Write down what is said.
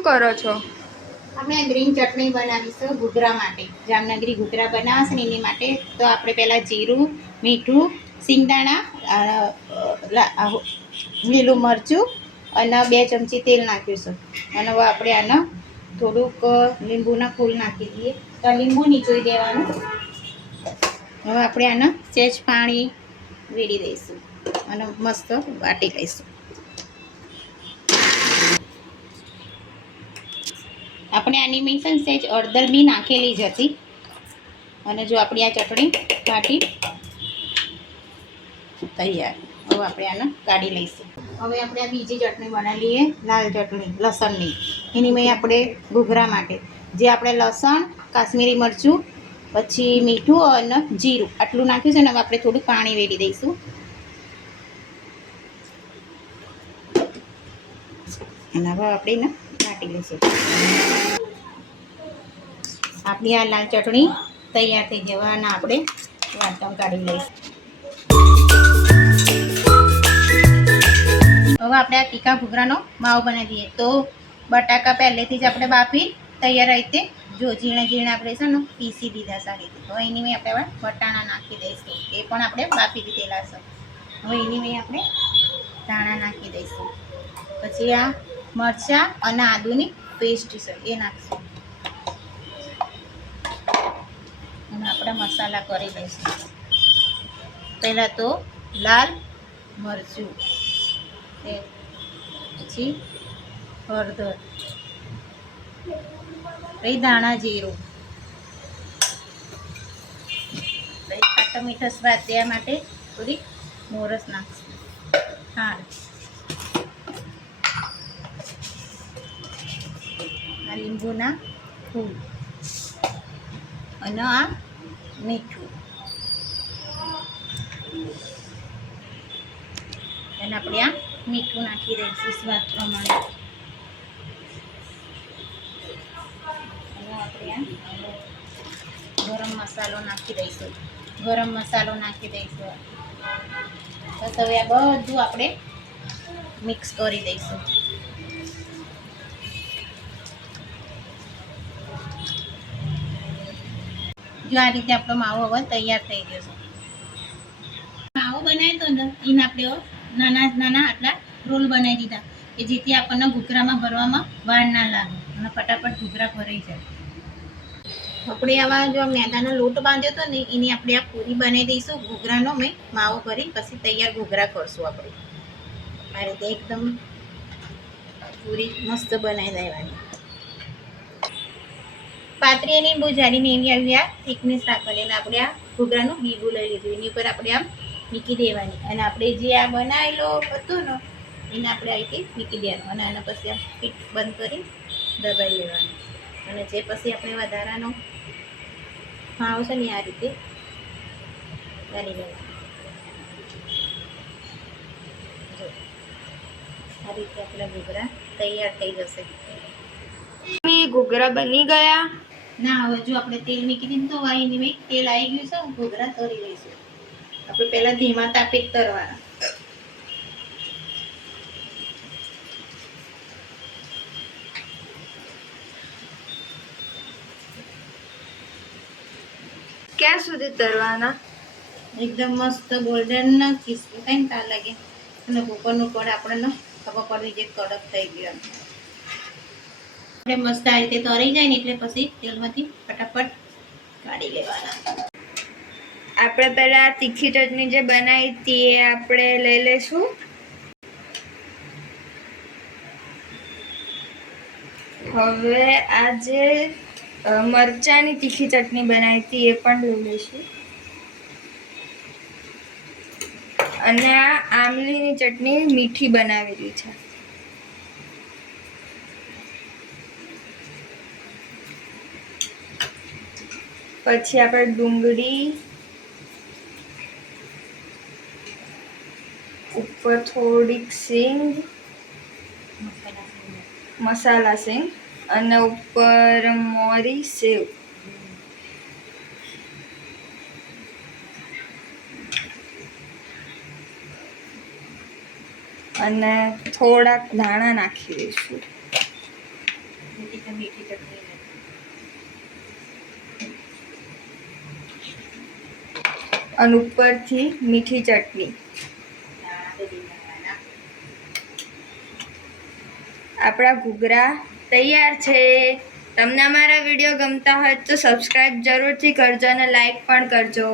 શું કરો છો? આપણે ગ્રીન ચટણી બનાવીશું ઘૂઘરા માટે. જામનગરી ઘૂઘરા બનાવશે ને એની માટે તો આપણે પહેલાં જીરું, મીઠું, સિંગદાણા, લીલું મરચું અને 2 ચમચી તેલ નાખીશું. અને હવે આપણે આને થોડુંક લીંબુના ફૂલ નાખી દઈએ. તો લીંબુ નીચોઈ દેવાનું. હવે આપણે આને સહેજ પાણી વેડી દઈશું અને મસ્ત વાટી લઈશું. આપણે આની મિશન સહેજ હળદર બી નાખેલી જ હતી. અને જો આપણી આ ચટણી વાટી તૈયાર. હવે આપણે આને કાઢી લઈશું. હવે આપણે આ બીજી ચટણી બનાવી લઈએ, લાલ ચટણી લસણની. એની મેં આપણે ઘૂઘરા માટે જે આપણે લસણ, કાશ્મીરી મરચું, પછી મીઠું અને જીરું આટલું નાખ્યું છે ને. હવે આપણે થોડું પાણી વેડી દઈશું અને હવે આપણે એને વાટી લઈશું. આપણી આ લાલ ચટણી તૈયાર થઈ જવા અને આપણે વાટણ કાઢી લઈશું. હવે આપણે આ તીખા ઘૂઘરાનો માવો બનાવી દઈએ. તો બટાકા પહેલેથી જ આપણે બાફી તૈયાર રીતે જો ઝીણા ઝીણા આપણે છે ને પીસી દીધા સારી રીતે. હવે એની મેં આપણે વટાણા નાખી દઈશું. એ પણ આપણે બાફી દીધેલા છે. હવે એની મેં આપણે ધાણા નાખી દઈશું. પછી આ મરચાં અને આદુની પેસ્ટ છે એ નાખીશું અને આપણે મસાલા કરી દઈશું. પહેલાં તો લાલ મરચું, પછી હળદર, પછી ધાણા જીરું, પછી ખાટા મીઠા સ્વાદ દેવા માટે થોડી મોરસ નાખશું, ખાંડ, આ લીંબુના ફૂલ અને આ મીઠું. અને આપણે આ મીઠું નાખી દઈશું સ્વાદ પ્રમાણે. અને આપણે આ ગરમ મસાલો નાખી દઈશું. બસ હવે આ બધું આપણે મિક્સ કરી દઈશું. જો આ રીતે આપણો માવો હવે તૈયાર થઈ ગયો છે. માવો બનાવ્યો તો ને એને આપણે નાના નાના આટલા રોલ બનાવી દીધા કે જેથી આપણને ઘૂઘરામાં ભરવામાં વાર ના લાગે અને ફટાફટ ઘૂઘરા ભરાઈ જાય. આપણે આવા જો મેદાનો લોટ બાંધ્યો હતો ને એની આપણે આ પૂરી બનાવી દઈશું. ઘૂઘરાનો મેં માવો ભરી પછી તૈયાર ઘૂઘરા કરશું આપણે. આ રીતે એકદમ પૂરી મસ્ત બનાવી દેવાની. પાતળી એની બહુ જાડી ને એની આવી આ થિકનેસ રાખવાની. અને આપણે આ ઘૂઘરાનું બીબું લઈ લીધું. એની ઉપર આપણે આમ મૂકી દેવાની. અને આપણે જે આ બનાવેલો હતું ને એને આપણે આ રીતે મૂકી દેવાનું. અને આના પછી આમ ફીટ બંધ કરી દબાઈ લેવાનું. અને જે પછી આપણે વધારાનો માવો છે ને આ રીતે ગાળી લેવાનું. આ રીતે આપણા ઘૂઘરા તૈયાર થઈ જશે. ઘૂઘરા બની ગયા? ના, હવે જો આપણે તેલ મૂકી દીધું તો એની મેં તેલ આવી ગયું છે. ઘૂઘરા તળી લઈશું. આપણે પહેલા ધીમા તાપે જ તળવાના. ક્યાં સુધી તળવાના? એકદમ મસ્ત ગોલ્ડન ક્રિસ્પી થાય ને તાર લાગે. અને ઉપરનું પડ આપણને ખબર પડી જે કડક થઈ ગયો. આપણે મસ્ત આ રીતે તળી જાય ને એટલે પછી તેલમાંથી ફટાફટ કાઢી લેવાના. આપણે પહેલા તીખી ચટણી જે બનાવી હતી એ આપણે લઈ લઈશું. હવે આ જે મરચાંની તીખી ચટણી બનાવી હતી એ પણ લઈ લઈશું. અને આ આમલીની ચટણી મીઠી બનાવેલી છે. પછી આપણે ડુંગળી, ઉપર થોડીક સિંગ, મસાલા સિંગ અને ઉપર મોરી સેવ. અને થોડાક ધાણા નાખી દઈશું. આપણે મીઠી ચટણી લઈએ. અને ઉપરથી મીઠી ચટણી. દાણા તો લીલા. આપણા ઘૂઘરા તૈયાર છે. તમને અમારા વિડીયો ગમતા હોય તો સબસ્ક્રાઈબ જરૂરથી કરજો અને લાઈક પણ કરજો.